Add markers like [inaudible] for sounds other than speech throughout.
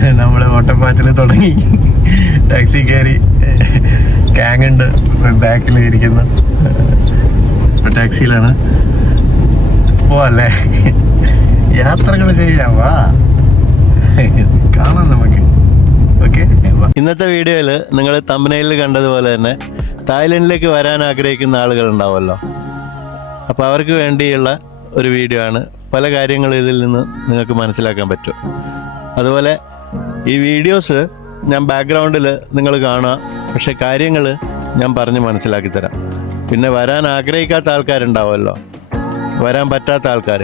[laughs] നമ്മൾ ഓട്ടപ്പാച്ചിൽ തുടങ്ങി. ടാക്സി കയറി ഗ്യാങ് ഉണ്ട് ബാക്കിൽ ഇരിക്കുന്നു. ടാക്സിയിലാണ്. പോവല്ലേ? യാത്രകൾ ചെയ്യാം വാ. കാണാം നമുക്ക്. ഓക്കെ ഇന്നത്തെ വീഡിയോയിൽ നിങ്ങൾ തമ്പനയിൽ കണ്ടതുപോലെ തന്നെ തായ്ലൻഡിലേക്ക് വരാൻ ആഗ്രഹിക്കുന്ന ആളുകൾ ഉണ്ടാവുമല്ലോ. അപ്പോൾ അവർക്ക് വേണ്ടിയുള്ള ഒരു വീഡിയോ ആണ്. പല കാര്യങ്ങളും ഇതിൽ നിന്ന് നിങ്ങൾക്ക് മനസ്സിലാക്കാൻ പറ്റും. അതുപോലെ ഈ വീഡിയോസ് ഞാൻ ബാക്ക്ഗ്രൗണ്ടിൽ നിങ്ങൾ കാണുക. പക്ഷെ കാര്യങ്ങൾ ഞാൻ പറഞ്ഞ് മനസ്സിലാക്കി തരാം. പിന്നെ വരാൻ ആഗ്രഹിക്കാത്ത ആൾക്കാരുണ്ടാവുമല്ലോ. വരാൻ പറ്റാത്ത ആൾക്കാർ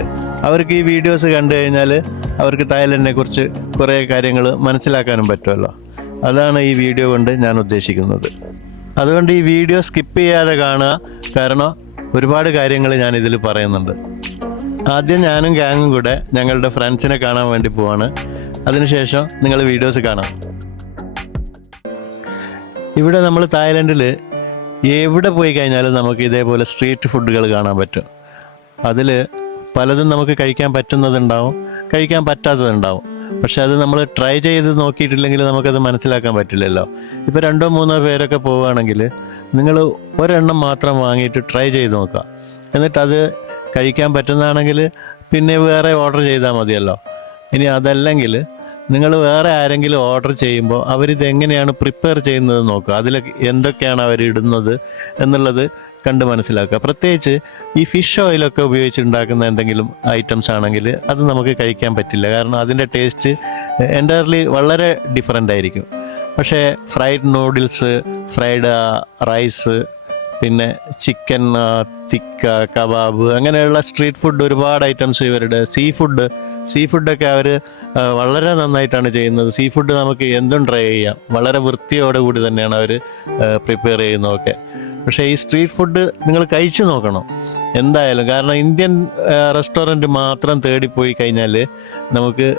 അവർക്ക് ഈ വീഡിയോസ് കണ്ടു കഴിഞ്ഞാൽ അവർക്ക് തായ്ലൻഡിനെ കുറിച്ച് കുറേ കാര്യങ്ങൾ മനസ്സിലാക്കാനും പറ്റുമല്ലോ. അതാണ് ഈ വീഡിയോ കൊണ്ട് ഞാൻ ഉദ്ദേശിക്കുന്നത്. അതുകൊണ്ട് ഈ വീഡിയോ സ്കിപ്പ് ചെയ്യാതെ കാണുക. കാരണം ഒരുപാട് കാര്യങ്ങൾ ഞാൻ ഇതിൽ പറയുന്നുണ്ട്. ആദ്യം ഞാനും ഗാങ്ങും കൂടെ ഞങ്ങളുടെ ഫ്രണ്ട്സിനെ കാണാൻ വേണ്ടി പോവാണ്. അതിനുശേഷം നിങ്ങൾ വീഡിയോസ് കാണാം. ഇവിടെ നമ്മൾ തായ്ലൻഡിൽ എവിടെ പോയി കഴിഞ്ഞാലും നമുക്ക് ഇതേപോലെ സ്ട്രീറ്റ് ഫുഡുകൾ കാണാൻ പറ്റും. അതിൽ പലതും നമുക്ക് കഴിക്കാൻ പറ്റുന്നതുണ്ടാവും കഴിക്കാൻ പറ്റാത്തതുണ്ടാവും. പക്ഷെ അത് നമ്മൾ ട്രൈ ചെയ്ത് നോക്കിയിട്ടില്ലെങ്കിൽ നമുക്കത് മനസ്സിലാക്കാൻ പറ്റില്ലല്ലോ. ഇപ്പോൾ രണ്ടോ മൂന്നോ പേരൊക്കെ പോവുകയാണെങ്കിൽ നിങ്ങൾ ഒരെണ്ണം മാത്രം വാങ്ങിയിട്ട് ട്രൈ ചെയ്ത് നോക്കുക. എന്നിട്ട് അത് കഴിക്കാൻ പറ്റുന്നതാണെങ്കിൽ പിന്നെ വേറെ ഓർഡർ ചെയ്താൽ മതിയല്ലോ. ഇനി അതല്ലെങ്കിൽ നിങ്ങൾ വേറെ ആരെങ്കിലും ഓർഡർ ചെയ്യുമ്പോൾ അവരിത് എങ്ങനെയാണ് പ്രിപ്പയർ ചെയ്യുന്നത് നോക്കുക. അതിൽ എന്തൊക്കെയാണ് അവർ ഇടുന്നത് എന്നുള്ളത് കണ്ട് മനസ്സിലാക്കുക. പ്രത്യേകിച്ച് ഈ ഫിഷ് ഓയിലൊക്കെ ഉപയോഗിച്ചുണ്ടാക്കുന്ന എന്തെങ്കിലും ഐറ്റംസ് ആണെങ്കിൽ അത് നമുക്ക് കഴിക്കാൻ പറ്റില്ല. കാരണം അതിന്റെ ടേസ്റ്റ് എന്റയർലി വളരെ ഡിഫറെന്റ് ആയിരിക്കും. പക്ഷേ ഫ്രൈഡ് നൂഡിൽസ് ഫ്രൈഡ് റൈസ് പിന്നെ ചിക്കൻ തിക്ക കബാബ് അങ്ങനെയുള്ള സ്ട്രീറ്റ് ഫുഡ് ഒരുപാട് ഐറ്റംസ് ഇവരുടെ സീ ഫുഡ് സീ ഫുഡൊക്കെ അവർ വളരെ നന്നായിട്ടാണ് ചെയ്യുന്നത്. സീ ഫുഡ് നമുക്ക് എന്തും ട്രൈ ചെയ്യാം. വളരെ വൃത്തിയോടെ കൂടി തന്നെയാണ് അവർ പ്രിപ്പയർ ചെയ്യുന്നതൊക്കെ. പക്ഷേ ഈ സ്ട്രീറ്റ് ഫുഡ് നിങ്ങൾ കഴിച്ചു നോക്കണം. എന്തായാലും കാരണം ഇന്ത്യൻ റെസ്റ്റോറന്റ് മാത്രം തേടിപ്പോയി കഴിഞ്ഞാൽ നമുക്ക്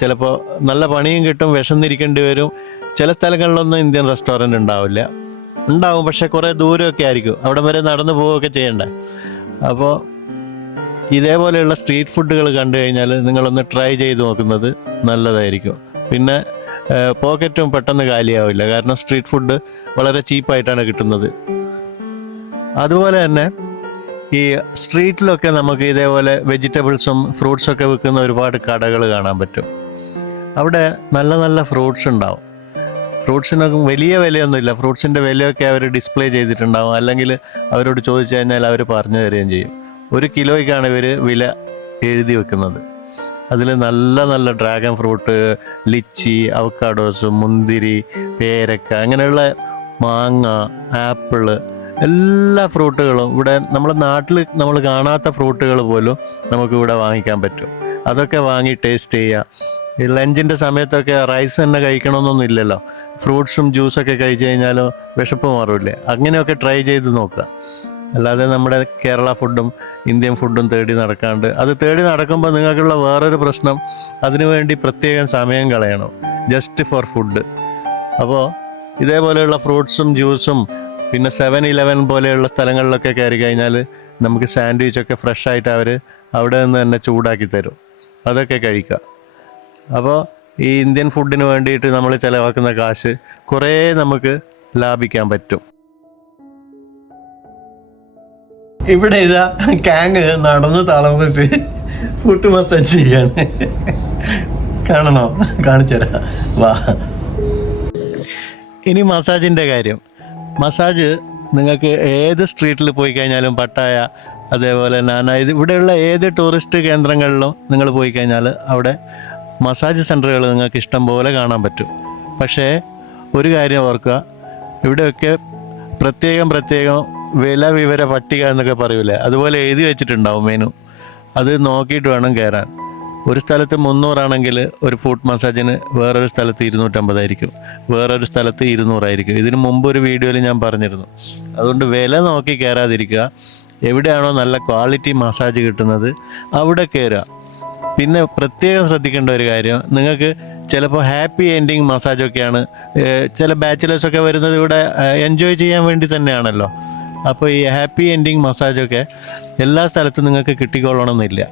ചിലപ്പോൾ നല്ല പണിയും കിട്ടും വിശന്നിരിക്കേണ്ടി വരും. ചില സ്ഥലങ്ങളിലൊന്നും ഇന്ത്യൻ റെസ്റ്റോറന്റ് ഉണ്ടാവില്ല. ഉണ്ടാവും പക്ഷേ കുറേ ദൂരമൊക്കെ ആയിരിക്കും. അവിടെ വരെ നടന്നു പോവുകയൊക്കെ ചെയ്യണ്ടേ? അപ്പോൾ ഇതേപോലെയുള്ള സ്ട്രീറ്റ് ഫുഡുകൾ കണ്ടു കഴിഞ്ഞാൽ നിങ്ങളൊന്ന് ട്രൈ ചെയ്ത് നോക്കുന്നത് നല്ലതായിരിക്കും. പിന്നെ പോക്കറ്റും പെട്ടെന്ന് കാലിയാവില്ല. കാരണം സ്ട്രീറ്റ് ഫുഡ് വളരെ ചീപ്പായിട്ടാണ് കിട്ടുന്നത്. അതുപോലെ തന്നെ ഈ സ്ട്രീറ്റിലൊക്കെ നമുക്ക് ഇതേപോലെ വെജിറ്റബിൾസും ഫ്രൂട്ട്സൊക്കെ വിൽക്കുന്ന ഒരുപാട് കടകൾ കാണാൻ പറ്റും. അവിടെ നല്ല നല്ല ഫ്രൂട്ട്സ് ഉണ്ടാവും. ഫ്രൂട്ട്സിനൊക്കെ വലിയ വിലയൊന്നുമില്ല. ഫ്രൂട്ട്സിന്റെ വിലയൊക്കെ അവർ ഡിസ്പ്ലേ ചെയ്തിട്ടുണ്ടാവും. അല്ലെങ്കിൽ അവരോട് ചോദിച്ചു കഴിഞ്ഞാൽ അവർ പറഞ്ഞു തരികയും ചെയ്യും. ഒരു കിലോയ്ക്കാണ് ഇവർ വില എഴുതി വെക്കുന്നത്. അതിൽ നല്ല നല്ല ഡ്രാഗൺ ഫ്രൂട്ട് ലിച്ചി അവക്കാഡോസ് മുന്തിരി പേരക്ക അങ്ങനെയുള്ള മാങ്ങ ആപ്പിൾ എല്ലാ ഫ്രൂട്ടുകളും ഇവിടെ നമ്മുടെ നാട്ടിൽ നമ്മൾ കാണാത്ത ഫ്രൂട്ടുകൾ പോലും നമുക്ക് ഇവിടെ വാങ്ങിക്കാൻ പറ്റും. അതൊക്കെ വാങ്ങി ടേസ്റ്റ് ചെയ്യുക ഈ ലഞ്ചിന്റെ സമയത്തൊക്കെ റൈസ് തന്നെ കഴിക്കണമെന്നൊന്നും ഇല്ലല്ലോ. ഫ്രൂട്ട്സും ജ്യൂസൊക്കെ കഴിച്ചു കഴിഞ്ഞാലും വിശപ്പ് മാറില്ലേ? അങ്ങനെയൊക്കെ ട്രൈ ചെയ്ത് നോക്കുക. അല്ലാതെ നമ്മുടെ കേരള ഫുഡും ഇന്ത്യൻ ഫുഡും തേടി നടക്കാണ്ട്. അത് തേടി നടക്കുമ്പോൾ നിങ്ങൾക്കുള്ള വേറൊരു പ്രശ്നം അതിനുവേണ്ടി പ്രത്യേകം സമയം കളയണം. ജസ്റ്റ് ഫോർ ഫുഡ് അപ്പോൾ ഇതേപോലെയുള്ള ഫ്രൂട്ട്സും ജ്യൂസും പിന്നെ സെവൻ ഇലവൻ പോലെയുള്ള സ്ഥലങ്ങളിലൊക്കെ കയറി കഴിഞ്ഞാൽ നമുക്ക് സാൻഡ്വിച്ചൊക്കെ ഫ്രഷ് ആയിട്ട് അവർ അവിടെ നിന്ന് തന്നെ ചൂടാക്കി തരും. അതൊക്കെ കഴിക്കുക അപ്പോൾ ഈ ഇന്ത്യൻ ഫുഡിന് വേണ്ടിയിട്ട് നമ്മൾ ചിലവാക്കുന്ന കാശ് കുറേ നമുക്ക് ലാഭിക്കാൻ പറ്റും. ഇവിടെ ഇതാ കാങ് നടന്ന് തളർന്നിട്ട് ഫുഡ് മസാജ് ചെയ്യാണ്. കാണണോ? കാണിച്ചുതരാം വാ. ഇനി മസാജിന്റെ കാര്യം. മസാജ് നിങ്ങൾക്ക് ഏത് സ്ട്രീറ്റിൽ പോയി കഴിഞ്ഞാലും പട്ടായ അതേപോലെ നാന ഇത് ഇവിടെയുള്ള ഏത് ടൂറിസ്റ്റ് കേന്ദ്രങ്ങളിലും നിങ്ങൾ പോയി കഴിഞ്ഞാൽ അവിടെ മസാജ് സെന്ററുകൾ നിങ്ങൾക്ക് ഇഷ്ടം പോലെ കാണാൻ പറ്റും. പക്ഷേ ഒരു കാര്യം ഓർക്കുക. ഇവിടെയൊക്കെ പ്രത്യേകം പ്രത്യേകം വില വിവര പട്ടിക എന്നൊക്കെ പറയൂലേ? അതുപോലെ എഴുതി വെച്ചിട്ടുണ്ടാവും മെനു അത് നോക്കിയിട്ട് വേണം കയറാൻ ഒരു സ്ഥലത്ത് മുന്നൂറാണെങ്കിൽ ഒരു ഫുഡ് മസാജിന് വേറൊരു സ്ഥലത്ത് ഇരുന്നൂറ്റമ്പതായിരിക്കും. വേറൊരു സ്ഥലത്ത് ഇരുന്നൂറായിരിക്കും. ഇതിന് മുമ്പ് ഒരു വീഡിയോയിൽ ഞാൻ പറഞ്ഞിരുന്നു. അതുകൊണ്ട് വില നോക്കി കയറാതിരിക്കുക എവിടെയാണോ നല്ല ക്വാളിറ്റി മസാജ് കിട്ടുന്നത് അവിടെ കയറുക പിന്നെ പ്രത്യേകം ശ്രദ്ധിക്കേണ്ട ഒരു കാര്യം നിങ്ങൾക്ക് ചിലപ്പോൾ ഹാപ്പി എൻഡിങ് മസാജൊക്കെയാണ് ചില ബാച്ചിലേഴ്സൊക്കെ വരുന്നത് ഇവിടെ എൻജോയ് ചെയ്യാൻ വേണ്ടി തന്നെയാണല്ലോ. അപ്പോൾ ഈ ഹാപ്പി എൻഡിങ് മസാജൊക്കെ എല്ലാ സ്ഥലത്തും നിങ്ങൾക്ക് കിട്ടിക്കൊള്ളണമെന്നില്ല.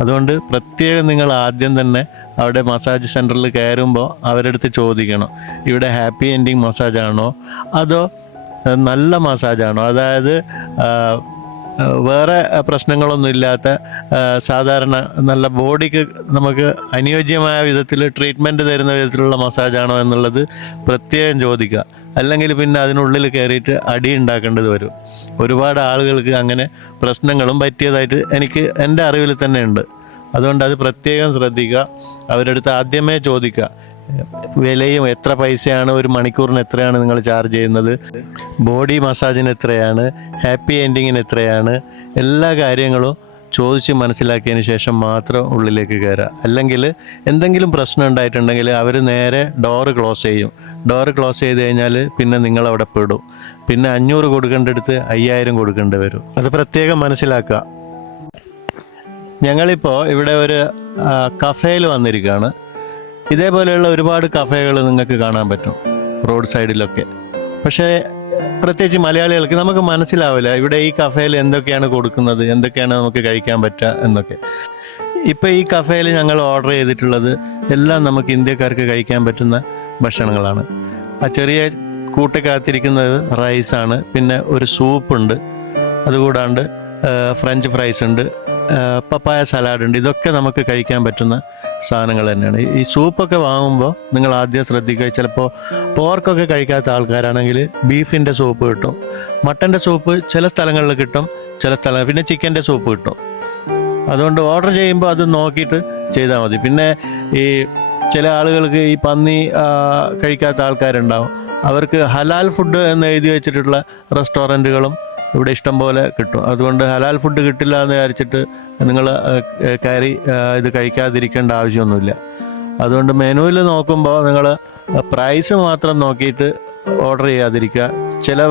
അതുകൊണ്ട് പ്രത്യേകം നിങ്ങൾ ആദ്യം തന്നെ അവിടെ മസാജ് സെന്ററിൽ കയറുമ്പോൾ അവരെടുത്ത് ചോദിക്കണം ഇവിടെ ഹാപ്പി എൻഡിങ് മസാജാണോ? അതോ നല്ല മസാജാണോ? അതായത് വേറെ പ്രശ്നങ്ങളൊന്നും ഇല്ലാത്ത സാധാരണ നല്ല ബോഡിക്ക് നമുക്ക് അനുയോജ്യമായ വിധത്തിൽ ട്രീറ്റ്മെന്റ് തരുന്ന വിധത്തിലുള്ള മസാജാണോ എന്നുള്ളത് പ്രത്യേകം ചോദിക്കുക. അല്ലെങ്കിൽ പിന്നെ അതിനുള്ളിൽ കയറിയിട്ട് അടി ഉണ്ടാക്കേണ്ടത് വരും. ഒരുപാട് ആളുകൾക്ക് അങ്ങനെ പ്രശ്നങ്ങളും പറ്റിയതായിട്ട് എനിക്ക് എന്റെ അറിവിൽ തന്നെ ഉണ്ട്. അതുകൊണ്ട് അത് പ്രത്യേകം ശ്രദ്ധിക്കുക. അവരുടെ അടുത്ത് ആദ്യമേ ചോദിക്കുക വിലയും എത്ര പൈസയാണ് ഒരു മണിക്കൂറിന് എത്രയാണ് നിങ്ങൾ ചാർജ് ചെയ്യുന്നത്? ബോഡി മസാജിന് എത്രയാണ്? ഹാപ്പി എൻഡിങ്ങിന് എത്രയാണ്? എല്ലാ കാര്യങ്ങളും ചോദിച്ച് മനസ്സിലാക്കിയതിന് ശേഷം മാത്രം ഉള്ളിലേക്ക് കയറുക. അല്ലെങ്കിൽ എന്തെങ്കിലും പ്രശ്നം ഉണ്ടായിട്ടുണ്ടെങ്കിൽ അവർ നേരെ ഡോറ് ക്ലോസ് ചെയ്യും. ഡോറ് ക്ലോസ് ചെയ്ത് കഴിഞ്ഞാൽ പിന്നെ നിങ്ങൾ അവിടെ പെടും. പിന്നെ അഞ്ഞൂറ് കൊടുക്കേണ്ടടുത്ത് അയ്യായിരം കൊടുക്കേണ്ടി വരും. അത് പ്രത്യേകം മനസ്സിലാക്കുക. ഞങ്ങളിപ്പോൾ ഇവിടെ ഒരു കഫേയിൽ വന്നിരിക്കുകയാണ് ഇതേപോലെയുള്ള ഒരുപാട് കഫേകൾ നിങ്ങൾക്ക് കാണാൻ പറ്റും റോഡ് സൈഡിലൊക്കെ. പക്ഷേ പ്രത്യേകിച്ച് മലയാളികൾക്ക് നമുക്ക് മനസ്സിലാവില്ല ഇവിടെ ഈ കഫേയിൽ എന്തൊക്കെയാണ് കൊടുക്കുന്നത് എന്തൊക്കെയാണ് നമുക്ക് കഴിക്കാൻ പറ്റുക എന്നൊക്കെ. ഇപ്പോൾ ഈ കഫേയിൽ ഞങ്ങൾ ഓർഡർ ചെയ്തിട്ടുള്ളത് എല്ലാം നമുക്ക് ഇന്ത്യക്കാർക്ക് കഴിക്കാൻ പറ്റുന്ന ഭക്ഷണങ്ങളാണ്. ആ ചെറിയ കൂട്ടക്കകത്തിരിക്കുന്നത് റൈസാണ്. പിന്നെ ഒരു സൂപ്പുണ്ട്. അതുകൂടാണ്ട് ഫ്രഞ്ച് ഫ്രൈസ് ഉണ്ട് പപ്പായ സലാഡ് ഉണ്ട് ഇതൊക്കെ നമുക്ക് കഴിക്കാൻ പറ്റുന്ന സാധനങ്ങൾ തന്നെയാണ്. ഈ സൂപ്പൊക്കെ വാങ്ങുമ്പോൾ നിങ്ങൾ ആദ്യം ശ്രദ്ധിക്കുക ചിലപ്പോൾ പോർക്കൊക്കെ കഴിക്കാത്ത ആൾക്കാരാണെങ്കിൽ ബീഫിന്റെ സൂപ്പ് കിട്ടും. മട്ടന്റെ സൂപ്പ് ചില സ്ഥലങ്ങളിൽ കിട്ടും ചില സ്ഥലങ്ങൾ പിന്നെ ചിക്കന്റെ സൂപ്പ് കിട്ടും. അതുകൊണ്ട് ഓർഡർ ചെയ്യുമ്പോൾ അത് നോക്കിയിട്ട് ചെയ്താൽ മതി. പിന്നെ ഈ ചില ആളുകൾക്ക് ഈ പന്നി കഴിക്കാത്ത ആൾക്കാരുണ്ടാവും. അവർക്ക് ഹലാൽ ഫുഡ് എന്ന് എഴുതി വെച്ചിട്ടുള്ള റെസ്റ്റോറന്റുകളും ഇവിടെ ഇഷ്ടം പോലെ കിട്ടും. അതുകൊണ്ട് ഹലാൽ ഫുഡ് കിട്ടില്ല എന്ന് വിചാരിച്ചിട്ട് നിങ്ങൾ കയറി ഇത് കഴിക്കാതിരിക്കേണ്ട ആവശ്യമൊന്നുമില്ല. അതുകൊണ്ട് മെനുവിൽ നോക്കുമ്പോൾ നിങ്ങൾ പ്രൈസ് മാത്രം നോക്കിയിട്ട് ഓർഡർ ചെയ്യാതിരിക്കുക. ചില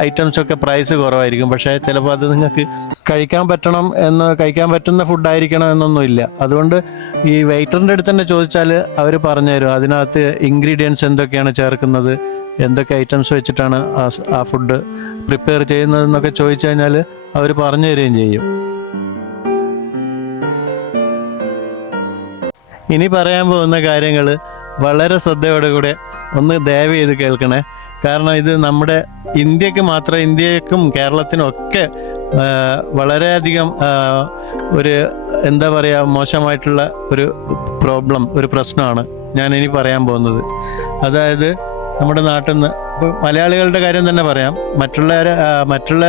ഐറ്റംസ് ഒക്കെ പ്രൈസ് കുറവായിരിക്കും. പക്ഷേ ചിലപ്പോൾ അത് നിങ്ങൾക്ക് കഴിക്കാൻ പറ്റണം എന്ന് കഴിക്കാൻ പറ്റുന്ന ഫുഡായിരിക്കണം എന്നൊന്നുമില്ല അതുകൊണ്ട് ഈ വെയിറ്ററിന്റെ അടുത്ത് തന്നെ ചോദിച്ചാൽ അവർ പറഞ്ഞു തരും അതിനകത്ത് ഇൻഗ്രീഡിയൻസ് എന്തൊക്കെയാണ് ചേർക്കുന്നത്? എന്തൊക്കെ ഐറ്റംസ് വെച്ചിട്ടാണ് ആ ഫുഡ് പ്രിപ്പയർ ചെയ്യുന്നതെന്നൊക്കെ ചോദിച്ചു കഴിഞ്ഞാൽ അവർ പറഞ്ഞു തരികയും ചെയ്യും. ഇനി പറയാൻ പോകുന്ന കാര്യങ്ങൾ വളരെ ശ്രദ്ധയോടെ കൂടെ ഒന്ന് ദയവ് ചെയ്ത് കേൾക്കണേ. കാരണം ഇത് നമ്മുടെ ഇന്ത്യയ്ക്ക് മാത്രം ഇന്ത്യക്കും കേരളത്തിനും ഒക്കെ വളരെയധികം ഒരു എന്താ പറയുക മോശമായിട്ടുള്ള ഒരു പ്രോബ്ലം ഒരു പ്രശ്നമാണ് ഞാൻ ഇനി പറയാൻ പോകുന്നത്. അതായത് നമ്മുടെ നാട്ടിൽ നിന്ന് ഇപ്പോൾ മലയാളികളുടെ കാര്യം തന്നെ പറയാം. മറ്റുള്ള മറ്റുള്ള